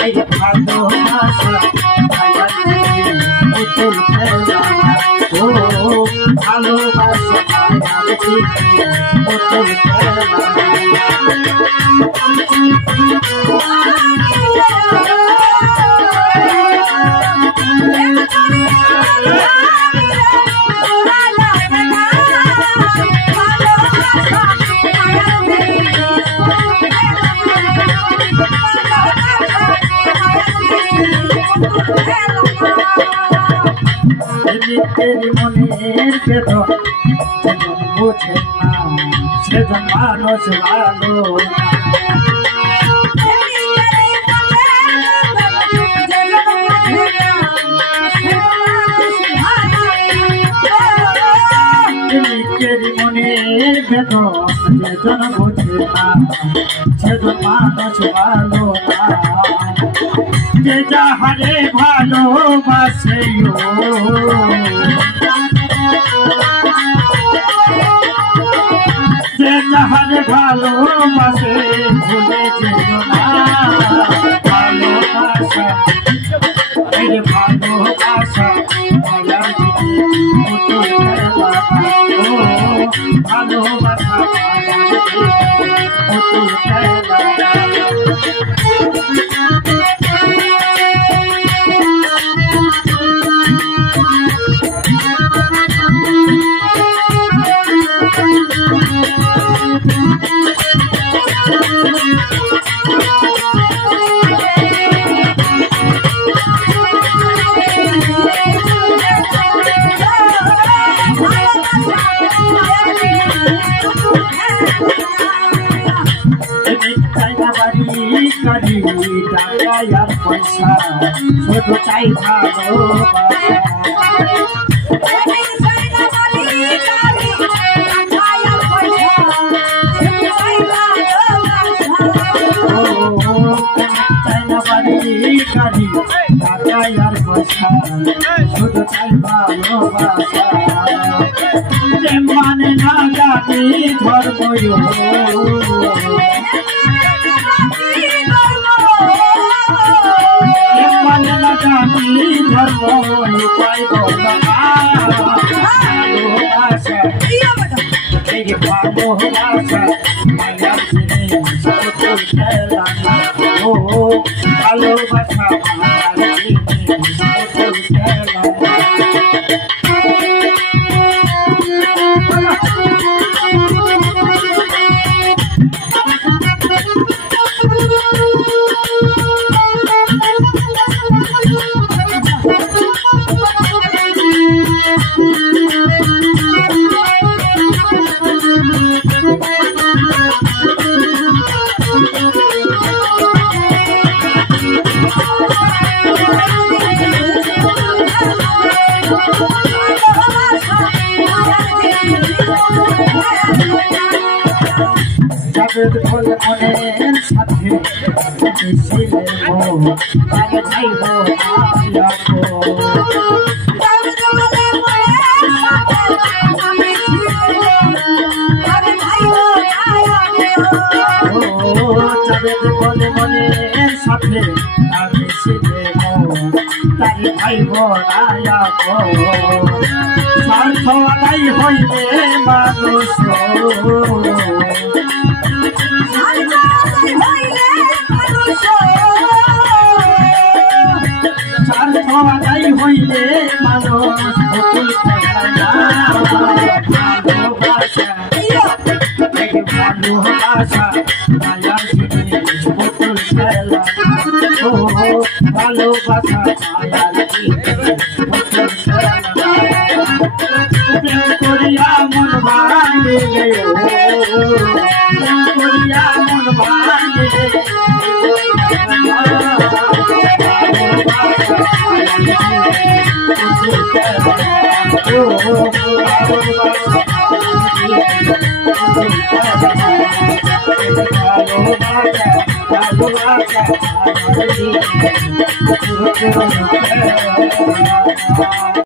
আইরে ভালোবাসা পুতুল খেলা ও ভালোবাসা পুতুল খেলা তেরি মনের বেদন বুঝে না সেজন মানুষ ভালো তেরি মনের বেদন যেজন বুঝে না সেজন মানুষ ভালো না যে যাহারে ভালোবাসে যে যাহারে ভালোবাসে ভুলে যেও না ভালোবাসা আরে ভালোবাসা মায়ার দিদি পুতুল খেলা ও ভালোবাসা মায়ার দিদি পুতুল খেলা করি টাকা আর পয়সা শুধু চাই ভালোবাসা টাকা আর পয়সা শুধু চাই ভালোবাসা মানে না জাতি ধর্ম ধর্ম উপায় ভালোবাসা ভালোবাসা মায়ার জিনিস পুতুল খেলা ও ভালোবাসা মায়ার জিনিস পুতুল খেলা যাবেদ বলে মনের সাথে মিশিলে তাকে চাইব যাবেদ বলে মনের সাথে মিশিলে তাকে চাইব স্বার্থ আদায় হইলে মানুষ স্বার্থ হইলে মানুষ পুতুল খেলা ভালোবাসা ভালোবাসা মায়ার জিনিস পুতুল খেলা ও ভালোবাসা মায়ার জিনিস পুতুল খেলা প্রেম করিয়া মন ভাঙিলে প্রেম করিয়া মন ভাঙিলে